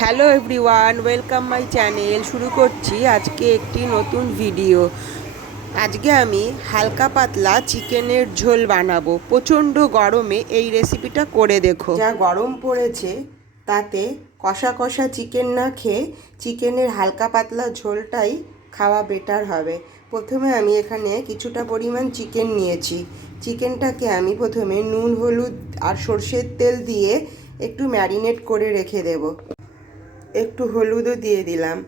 Hello everyone, welcome my channel. শুরু করছি আজকে একটি নতুন ভিডিও। আজকে আমি হালকা পাতলা চিকেনের ঝোল বানাবো। প্রচণ্ড গরমে এই রেসিপিটা করে দেখো। যা গরম পড়েছে, তাতে কষা কষা চিকেন না খেয়ে চিকেনের হালকা পাতলা ঝোলটাই খাওয়া বেটার হবে। প্রথমে আমি এখানে কিছুটা পরিমাণ চিকেন নিয়েছি। চিকেনটাকে আমি প্রথমে নুন, হলুদ আর সর্ষের তেল দিয়ে একটু ম্যারিনেট করে রেখে দেবো। একটু হলুদও দিয়ে দিলাম।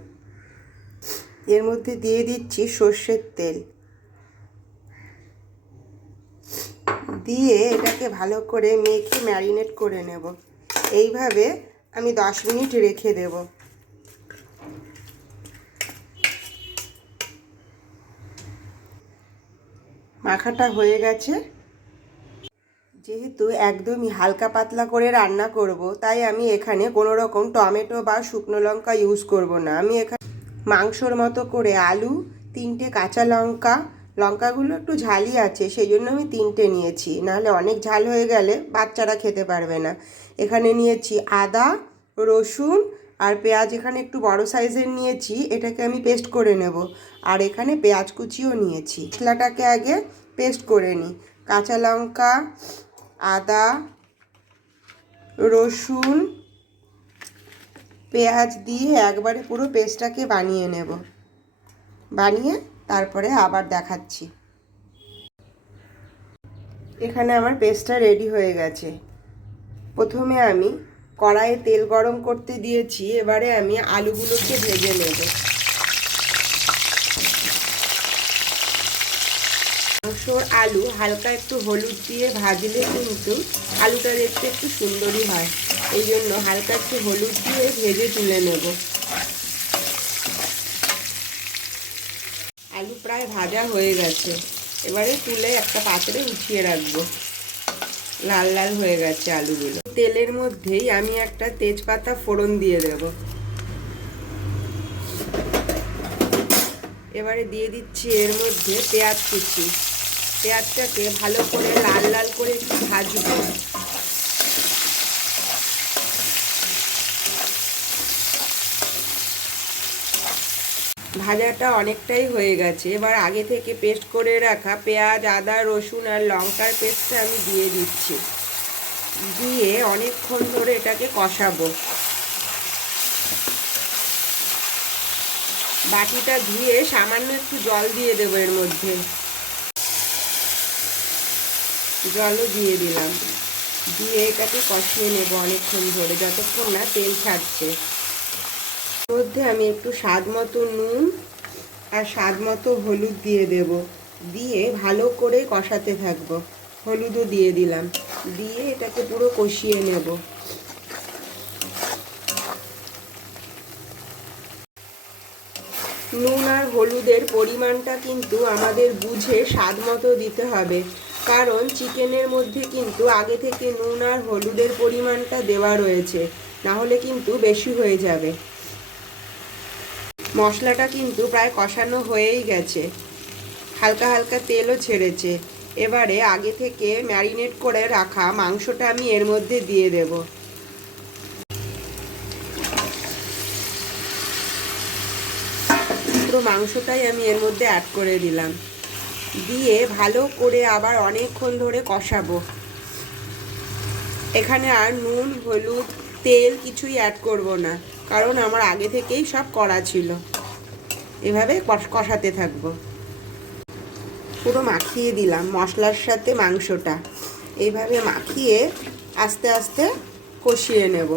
এর মধ্যে দিয়ে দিচ্ছি সর্ষের তেল। দিয়ে এটাকে ভালো করে মেখে ম্যারিনেট করে নেব। এইভাবে আমি দশ মিনিট রেখে দেব। মাখাটা হয়ে গেছে। যেহেতু একদমই হালকা পাতলা করে রান্না করব, তাই আমি এখানে কোনো রকম টমেটো বা শুকনো লঙ্কা ইউজ করব না। আমি এখানে মাংসর মতো করে আলু, তিনটে কাঁচা লঙ্কা, লঙ্কাগুলো একটু ঝালই আছে সেই জন্য আমি তিনটে নিয়েছি। নাহলে অনেক ঝাল হয়ে গেলে বাচ্চারা খেতে পারবে না। এখানে নিয়েছি আদা, রসুন আর পেঁয়াজ, এখানে একটু বড় সাইজের নিয়েছি, এটাকে আমি পেস্ট করে নেব। আর এখানে পেঁয়াজ কুচিও নিয়েছি। মশলাটাকে আগে পেস্ট করে নিই। কাঁচা লঙ্কা আদা, রসুন, পেঁয়াজ দিয়ে একবারে পুরো পেস্টটাকে বানিয়ে নেব। বানিয়ে তারপরে আবার দেখাচ্ছি। এখানে আমার পেস্টটা রেডি হয়ে গেছে। প্রথমে আমি কড়াইয়ে তেল গরম করতে দিয়েছি, এবারে আমি আলুগুলোকে ভেজে নেব। মাংসর আলু হালকা একটু হলুদ দিয়ে ভাজলে কিন্তু আলুটা দেখতে একটু সুন্দরই হয়। এই জন্য হালকা একটু হলুদ দিয়ে ভেজে তুলে নেব। আলু প্রায় ভাজা হয়ে গেছে। এবারে তুলে একটা পাত্রে উঠিয়ে রাখব। লাল লাল হয়ে গেছে আলুগুলো। তেলের মধ্যেই আমি একটা তেজপাতা ফোড়ন দিয়ে দেব। এবারে দিয়ে দিচ্ছি এর মধ্যে পেঁয়াজ কুচি। পেঁয়াজটাকে ভালো করে লাল লাল করে একটু ভাজবো। ভাজাটা অনেকটাই হয়ে গেছে। এবার আগে থেকে পেস্ট করে রাখা পেঁয়াজ, আদা, রসুন আর লঙ্কার পেস্টটা আমি দিয়ে দিচ্ছি। দিয়ে অনেকক্ষণ ধরে এটাকে কষাবো। বাটিটা ধুয়ে সামান্য একটু জল দিয়ে দেবো এর মধ্যে। জলও দিয়ে দিলাম। দিয়ে এটাকে কষিয়ে নেব অনেকক্ষণ ধরে, যতক্ষণ না তেল ছাড়ছে। মধ্যে আমি একটু স্বাদ মতো নুন আর স্বাদ মতো হলুদ দিয়ে দেব। দিয়ে ভালো করে কষাতে থাকব। হলুদও দিয়ে দিলাম। দিয়ে এটাকে পুরো কষিয়ে নেব। নুন আর হলুদের পরিমাণটা কিন্তু আমাদের বুঝে স্বাদ মতো দিতে হবে। কারণ চিকেনের মধ্যে কিন্তু আগে থেকে নুন আর হলুদের পরিমাণটা দেওয়া রয়েছে না হলে কিন্তু বেশি হয়ে যাবে। মশলাটা কিন্তু প্রায় কষানো হয়েই গেছে। হালকা হালকা তেলও ছেড়েছে। এবারে আগে থেকে ম্যারিনেট করে রাখা মাংসটা আমি এর মধ্যে দিয়ে দেব। পুরো মাংসটাই আমি এর মধ্যে অ্যাড করে দিলাম। দিয়ে ভালো করে আবার অনেকক্ষণ ধরে কষাবো। এখানে আর নুন, হলুদ, তেল কিছুই অ্যাড করব না, কারণ আমার আগে থেকেই সব করা ছিল। এভাবে কষাতে থাকব। পুরো মাখিয়ে দিলাম মশলার সাথে মাংসটা। এইভাবে মাখিয়ে আস্তে আস্তে কষিয়ে নেব।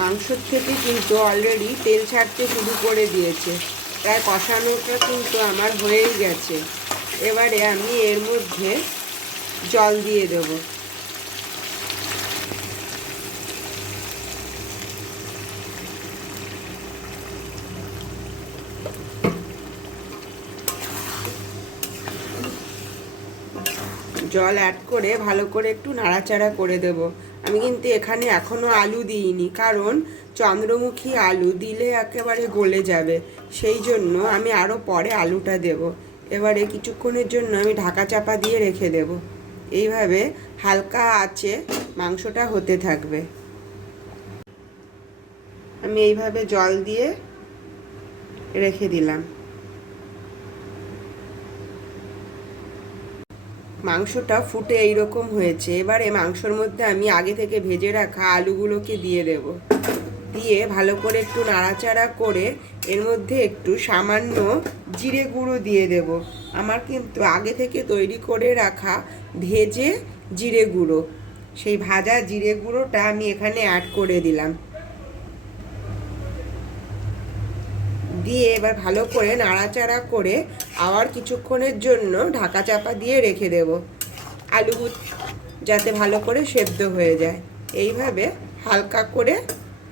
মাংসর থেকে কিন্তু অলরেডি তেল ছাড়তে শুরু করে দিয়েছে। প্রায় কষানোটা কিন্তু আমার হয়েই গেছে। এবারে আমি এর মধ্যে জল দিয়ে দেব। জল অ্যাড করে ভালো করে একটু নাড়াচাড়া করে দেব। আমি কিন্তু এখানে এখনও আলু দিইনি, কারণ চন্দ্রমুখী আলু দিলে একেবারে গলে যাবে। সেই জন্য আমি আরও পরে আলুটা দেব। এবারে কিছুক্ষণের জন্য আমি ঢাকা চাপা দিয়ে রেখে দেবো। এইভাবে হালকা আছে মাংসটা হতে থাকবে। আমি এইভাবে জল দিয়ে রেখে দিলাম। মাংসটা ফুটে এইরকম হয়েছে। এবারে মাংসর মধ্যে আমি আগে থেকে ভেজে রাখা আলুগুলোকে দিয়ে দেব। দিয়ে ভালো করে একটু নাড়াচাড়া করে এর মধ্যে একটু সামান্য জিরে গুঁড়ো দিয়ে দেব। আমার কিন্তু আগে থেকে তৈরি করে রাখা ভেজে জিরে গুঁড়ো। সেই ভাজা জিরে গুঁড়োটা আমি এখানে অ্যাড করে দিলাম। দিয়ে এবার ভালো করে নাড়াচাড়া করে আবার কিছুক্ষণের জন্য ঢাকা চাপা দিয়ে রেখে দেব। আলু যাতে ভালো করে সেদ্ধ হয়ে যায়। এইভাবে হালকা করে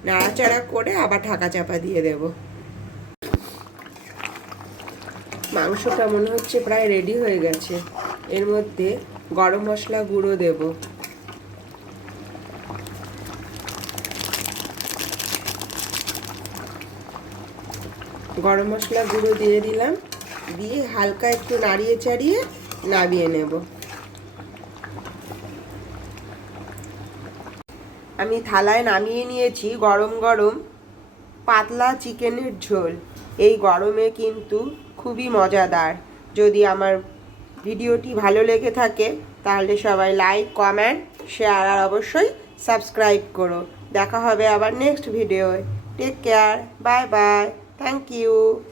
নাড়াচাড়া করে আবার ঢাকা চাপা দিয়ে দেব। মাংসটা মনে হচ্ছে প্রায় রেডি হয়ে গেছে। এর মধ্যে গরম মশলা গুঁড়ো দেবো। গরম মশলা গুঁড়ো দিয়ে দিলাম। দিয়ে হালকা একটু নাড়িয়ে চাড়িয়ে নামিয়ে নেব। আমি থালায় নামিয়ে নিয়েছি গরম গরম পাতলা চিকেনের ঝোল। এই গরমে কিন্তু খুবই মজাদার। যদি আমার ভিডিওটি ভালো লেগে থাকে, তাহলে সবাই লাইক, কমেন্ট, শেয়ার, আর অবশ্যই সাবস্ক্রাইব করো। দেখা হবে আবার next ভিডিওয়। Take care, bye bye. Thank you.